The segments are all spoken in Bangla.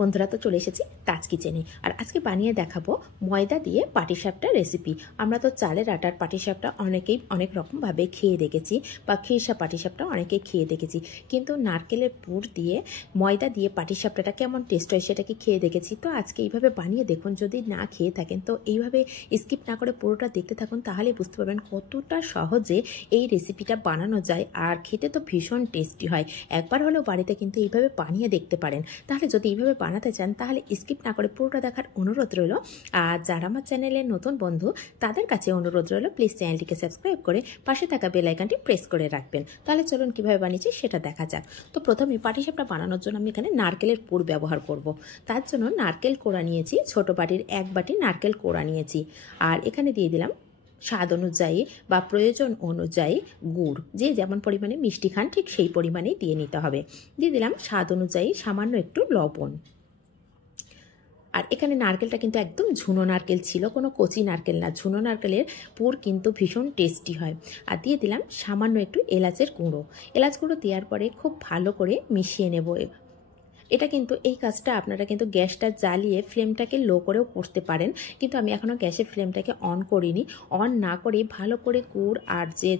বন্ধুরা, তো চলে এসেছি তাজ কিচেনে। আর আজকে বানিয়ে দেখাবো ময়দা দিয়ে পাটিসাপটা রেসিপি। আমরা তো চালের আটার পাটিসাপটা অনেকেই অনেক রকমভাবে খেয়ে দেখেছি, বা খিরসা পাটিসাপটা অনেকেই খেয়ে দেখেছি, কিন্তু নারকেলের পুর দিয়ে ময়দা দিয়ে পাটিসাপটাটা কেমন টেস্ট হয় সেটাকে খেয়ে দেখেছি। তো আজকে এইভাবে বানিয়ে দেখুন, যদি না খেয়ে থাকেন তো এইভাবে স্কিপ না করে পুরোটা দেখতে থাকুন, তাহলে বুঝতে পারবেন কতটা সহজে এই রেসিপিটা বানানো যায়। আর খেতে তো ভীষণ টেস্টি হয়। একবার হলেও বাড়িতে কিন্তু এইভাবে বানিয়ে দেখতে পারেন। তাহলে যদি এইভাবে বানাতে চান তাহলে স্কিপ না করে পুরোটা দেখার অনুরোধ রইল। আর যারা আমার চ্যানেলের নতুন বন্ধু তাদের কাছে অনুরোধ রইল, প্লিজ চ্যানেলটিকে সাবস্ক্রাইব করে পাশে থাকা বেল আইকনটি প্রেস করে রাখবেন। তাহলে চলুন কীভাবে বানিয়েছি সেটা দেখা যাক। তো প্রথমে পাটিসাপটা বানানোর জন্য আমি এখানে নারকেলের পুর ব্যবহার করব। তার জন্য নারকেল কোড়া নিয়েছি, ছোট বাটির 1 বাটি নারকেল কোড়া নিয়েছি। আর এখানে দিয়ে দিলাম স্বাদ অনুযায়ী বা প্রয়োজন অনুযায়ী গুড়, যে যেমন পরিমাণে মিষ্টি খান ঠিক সেই পরিমাণেই দিয়ে নিতে হবে। দিয়ে দিলাম স্বাদ অনুযায়ী সামান্য একটু লবণ। আর এখানে নারকেলটা কিন্তু একদম ঝুনো নারকেল ছিল, কোনো কচি নারকেল না। ঝুনো নারকেলের পুর কিন্তু ভীষণ টেস্টি হয়। আর দিয়ে দিলাম সামান্য একটু এলাচের গুঁড়ো। এলাচ গুঁড়ো দেওয়ার পরে খুব ভালো করে মিশিয়ে নেব। এটা কিন্তু এই কাজটা আপনারা কিন্তু গ্যাসটা জ্বালিয়ে ফ্লেমটাকে লো করেও করতে পারেন, কিন্তু আমি এখনও গ্যাসের ফ্লেমটাকে অন করিনি। অন না করে ভালো করে গুড় আর যে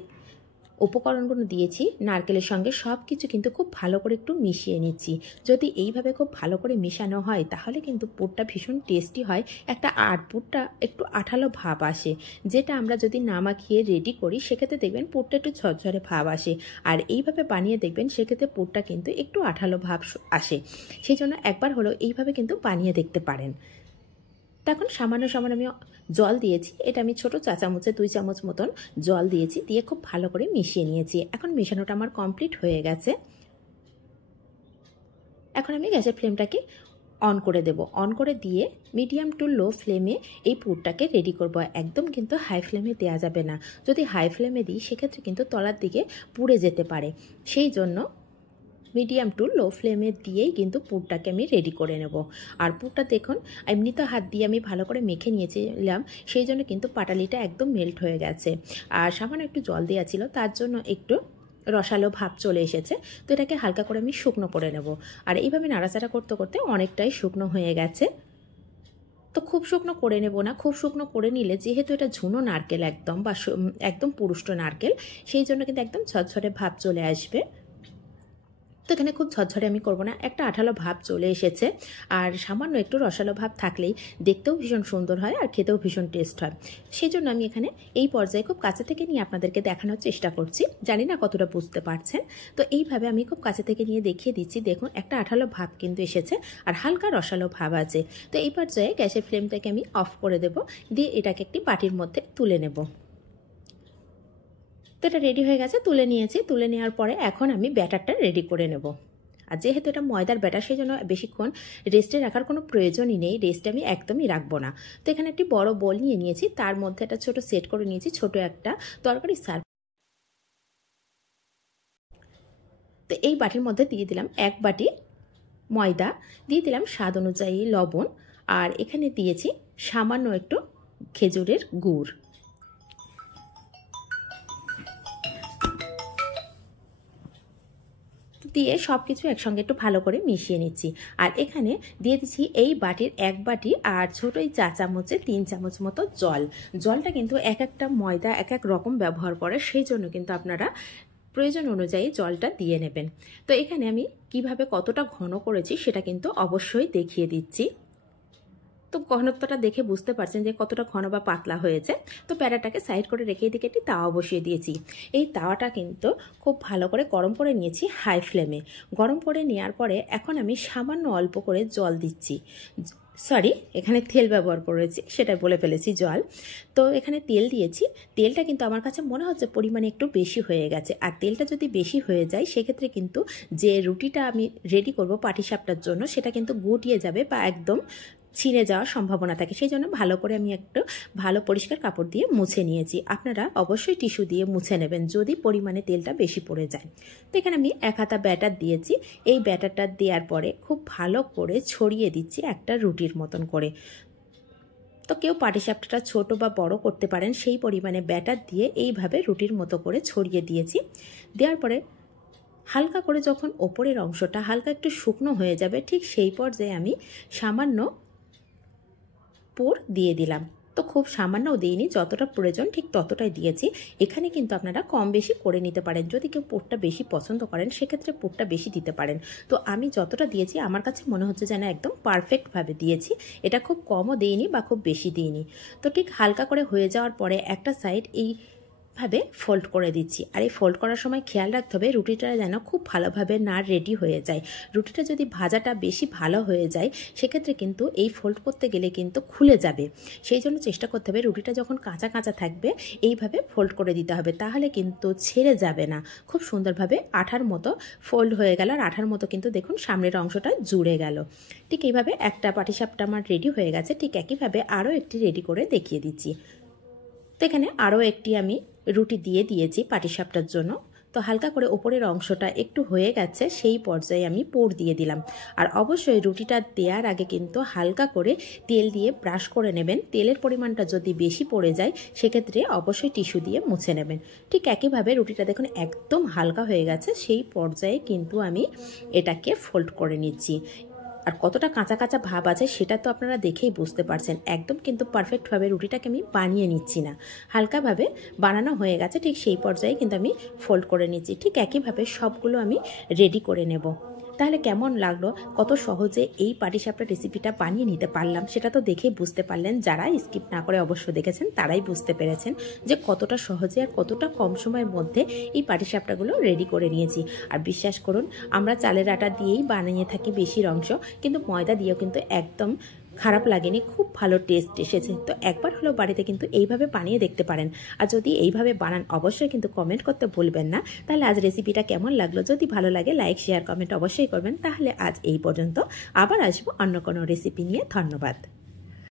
উপকরণগুলো দিয়েছি নারকেলের সঙ্গে সব কিছু কিন্তু খুব ভালো করে একটু মিশিয়ে নিচ্ছি। যদি এইভাবে খুব ভালো করে মেশানো হয় তাহলে কিন্তু পুরটা ভীষণ টেস্টি হয়। একটা পুরটা একটু আঠালো ভাব আসে, যেটা আমরা যদি না মাখিয়ে রেডি করি সেক্ষেত্রে দেখবেন পুরটা একটু ঝরঝরে ভাব আসে। আর এইভাবে বানিয়ে দেখবেন সেক্ষেত্রে পুরটা কিন্তু একটু আঠালো ভাব আসে। সেই জন্য একবার হলেও এইভাবে কিন্তু বানিয়ে দেখতে পারেন। এখন সামান্য সামান্য আমি জল দিয়েছি, এটা আমি ছোট চা চামচে 2 চামচ মতন জল দিয়েছি, দিয়ে খুব ভালো করে মিশিয়ে নিয়েছি। এখন মেশানোটা আমার কমপ্লিট হয়ে গেছে। এখন আমি গ্যাসের ফ্লেমটাকে অন করে দেব। অন করে দিয়ে মিডিয়াম টু লো ফ্লেমে এই পুরটাকে রেডি করব। একদম কিন্তু হাই ফ্লেমে দেওয়া যাবে না। যদি হাই ফ্লেমে দিই সেক্ষেত্রে কিন্তু তলার দিকে পুড়ে যেতে পারে। সেই জন্য মিডিয়াম টু লো ফ্লেমে দিয়েই কিন্তু পুরটাকে আমি রেডি করে নেব। আর পুরটা দেখুন এমনি তো হাত দিয়ে আমি ভালো করে মেখে নিয়েছিলাম, সেই জন্য কিন্তু পাটালিটা একদম মেল্ট হয়ে গেছে। আর সামান্য একটু জল দেওয়া ছিল, তার জন্য একটু রসালো ভাব চলে এসেছে। তো এটাকে হালকা করে আমি শুকনো করে নেব। আর এইভাবে নাড়াচাড়া করতে করতে অনেকটাই শুকনো হয়ে গেছে। তো খুব শুকনো করে নেব না, খুব শুকনো করে নিলে যেহেতু এটা ঝুনো নারকেল একদম বা একদম পুরুষ্ট নারকেল, সেই জন্য কিন্তু একদম ঝরঝরে ভাব চলে আসবে। তো এখানে খুব ঝরঝরে আমি করব না, একটা আঠালো ভাব চলে এসেছে। আর সামান্য একটু রসালো ভাব থাকলেই দেখতেও ভীষণ সুন্দর হয় আর খেতেও ভীষণ টেস্ট হয়। সেই জন্য আমি এখানে এই পর্যায়ে খুব কাছে থেকে নিয়ে আপনাদেরকে দেখানোর চেষ্টা করছি। জানি না কতটা বুঝতে পারছেন। তো এইভাবে আমি খুব কাছে থেকে নিয়ে দেখিয়ে দিচ্ছি। দেখুন একটা আঠালো ভাব কিন্তু এসেছে আর হালকা রসালো ভাব আছে। তো এই পর্যায়ে গ্যাসের ফ্লেমটাকে আমি অফ করে দেব, দিয়ে এটাকে একটি বাটির মধ্যে তুলে নেব। তো এটা রেডি হয়ে গেছে, তুলে নিয়েছি। তুলে নেওয়ার পরে এখন আমি ব্যাটারটা রেডি করে নেব। আর যেহেতু এটা ময়দার ব্যাটার, সেই জন্য বেশিক্ষণ রেস্টে রাখার কোনো প্রয়োজনই নেই। রেস্টে আমি একদমই রাখবো না। তো এখানে একটি বড় বোল নিয়ে নিয়েছি, তার মধ্যে একটা ছোট সেট করে নিয়েছি, ছোট একটা তরকারি সার্ভ। তো এই বাটির মধ্যে দিয়ে দিলাম 1 বাটি ময়দা, দিয়ে দিলাম স্বাদ অনুযায়ী লবণ, আর এখানে দিয়েছি সামান্য একটু খেজুরের গুড়। দিয়ে সব কিছু একসঙ্গে একটু ভালো করে মিশিয়ে নিচ্ছি। আর এখানে দিয়ে দিচ্ছি এই বাটির 1 বাটি আর ছোট এই চা চামচে 3 চামচ মতো জল। জলটা কিন্তু এক একটা ময়দা এক এক রকম ব্যবহার করে, সেই জন্য কিন্তু আপনারা প্রয়োজন অনুযায়ী জলটা দিয়ে নেবেন। তো এখানে আমি কিভাবে কতটা ঘন করেছি সেটা কিন্তু অবশ্যই দেখিয়ে দিচ্ছি। তো ঘনত্বটা দেখে বুঝতে পারছেন যে কতটা ঘন বা পাতলা হয়েছে। তো প্যারাটাকে সাইড করে রেখে এদিকে একটি তাওয়া বসিয়ে দিয়েছি। এই তাওয়াটা কিন্তু খুব ভালো করে গরম করে নিয়েছি হাই ফ্লেমে। গরম করে নেওয়ার পরে এখন আমি সামান্য অল্প করে জল দিচ্ছি। সরি, এখানে তেল ব্যবহার করেছি, সেটা বলে ফেলেছি জল। তো এখানে তেল দিয়েছি। তেলটা কিন্তু আমার কাছে মনে হচ্ছে পরিমাণে একটু বেশি হয়ে গেছে। আর তেলটা যদি বেশি হয়ে যায় সেক্ষেত্রে কিন্তু যে রুটিটা আমি রেডি করব পাটিসাপটার জন্য সেটা কিন্তু গুটিয়ে যাবে বা একদম ছিঁড়ে যাওয়ার সম্ভাবনা থাকে। সেই জন্য ভালো করে আমি একটু ভালো পরিষ্কার কাপড় দিয়ে মুছে নিয়েছি। আপনারা অবশ্যই টিস্যু দিয়ে মুছে নেবেন যদি পরিমাণে তেলটা বেশি পড়ে যায়। তো এখানে আমি 1 হাতা ব্যাটার দিয়েছি। এই ব্যাটারটা দেওয়ার পরে খুব ভালো করে ছড়িয়ে দিচ্ছি একটা রুটির মতন করে। তো কেউ পাটিসাপটাটা ছোট বা বড় করতে পারেন, সেই পরিমাণে ব্যাটার দিয়ে এইভাবে রুটির মতো করে ছড়িয়ে দিয়েছি। দেওয়ার পরে হালকা করে যখন ওপরের অংশটা হালকা একটু শুকনো হয়ে যাবে, ঠিক সেই পর্যায়ে আমি সামান্য পুর দিয়ে দিলাম। তো খুব সামান্যও দিইনি, যতটা প্রয়োজন ঠিক ততটাই দিয়েছি। এখানে কিন্তু আপনারা কম বেশি করে নিতে পারেন, যদি কেউ পুরটা বেশি পছন্দ করেন সেক্ষেত্রে পুরটা বেশি দিতে পারেন। তো আমি যতটা দিয়েছি আমার কাছে মনে হচ্ছে যেন একদম পারফেক্টভাবে দিয়েছি, এটা খুব কমও দিইনি বা খুব বেশি দিইনি। তো ঠিক হালকা করে হয়ে যাওয়ার পরে একটা সাইড ভাবে ফোল্ড করে দিচ্ছি। আর এই ফোল্ড করার সময় খেয়াল রাখতে হবে রুটিটা যেন খুব ভালোভাবে না রেডি হয়ে যায়। রুটিটা যদি ভাজাটা বেশি ভালো হয়ে যায় সেক্ষেত্রে কিন্তু এই ফোল্ড করতে গেলে কিন্তু খুলে যাবে। সেই জন্য চেষ্টা করতে হবে রুটিটা যখন কাঁচা কাঁচা থাকবে এইভাবে ফোল্ড করে দিতে হবে, তাহলে কিন্তু ছেড়ে যাবে না, খুব সুন্দরভাবে আঠার মতো ফোল্ড হয়ে গেল। আর আঠার মতো কিন্তু দেখুন সামনের অংশটা জুড়ে গেল। ঠিক এইভাবে একটা পাটিসাপটা আমার রেডি হয়ে গেছে। ঠিক একইভাবে আরও একটি রেডি করে দেখিয়ে দিচ্ছি। তো এখানে আরও একটি আমি রুটি দিয়ে দিয়েছি পাটিসাপটার জন্য। তো হালকা করে ওপরের অংশটা একটু হয়ে গেছে, সেই পর্যায়ে আমি পুর দিয়ে দিলাম। আর অবশ্যই রুটিটা দেওয়ার আগে কিন্তু হালকা করে তেল দিয়ে ব্রাশ করে নেবেন। তেলের পরিমাণটা যদি বেশি পড়ে যায় সেক্ষেত্রে অবশ্যই টিস্যু দিয়ে মুছে নেবেন। ঠিক একইভাবে রুটিটা দেখুন একদম হালকা হয়ে গেছে, সেই পর্যায়ে কিন্তু আমি এটাকে ফোল্ড করে নিচ্ছি। আর কতটা কাঁচা কাঁচা ভাব আছে সেটা তো আপনারা দেখেই বুঝতে পারছেন। একদম কিন্তু পারফেক্টভাবে রুটিটাকে আমি বানিয়ে নিচ্ছি না, হালকাভাবে বানানো হয়ে গেছে। ঠিক সেই পর্যায়ে কিন্তু আমি ফোল্ড করে নিচ্ছি। ঠিক একইভাবে সবগুলো আমি রেডি করে নেব। তাহলে কেমন লাগলো, কত সহজে এই পাটিসাপটা রেসিপিটা বানিয়ে নিতে পারলাম সেটা তো দেখেই বুঝতে পারলেন। যারা স্কিপ না করে অবশ্য দেখেছেন তারাই বুঝতে পেরেছেন যে কতটা সহজে আর কতটা কম সময়ের মধ্যে এই পাটিসাপটাগুলো রেডি করে নিয়েছি। আর বিশ্বাস করুন আমরা চালের আটা দিয়েই বানিয়ে থাকি বেশির অংশ, কিন্তু ময়দা দিয়েও কিন্তু একদম খারাপ লাগেনি, খুব ভালো টেস্ট এসেছে। তো একবার হলেও বাড়িতে কিন্তু এইভাবে বানিয়ে দেখতে পারেন। আর যদি এইভাবে বানান অবশ্যই কিন্তু কমেন্ট করতে ভুলবেন না। তাহলে আজ রেসিপিটা কেমন লাগলো, যদি ভালো লাগে লাইক শেয়ার কমেন্ট অবশ্যই করবেন। তাহলে আজ এই পর্যন্ত, আবার আসবো অন্য কোনো রেসিপি নিয়ে। ধন্যবাদ।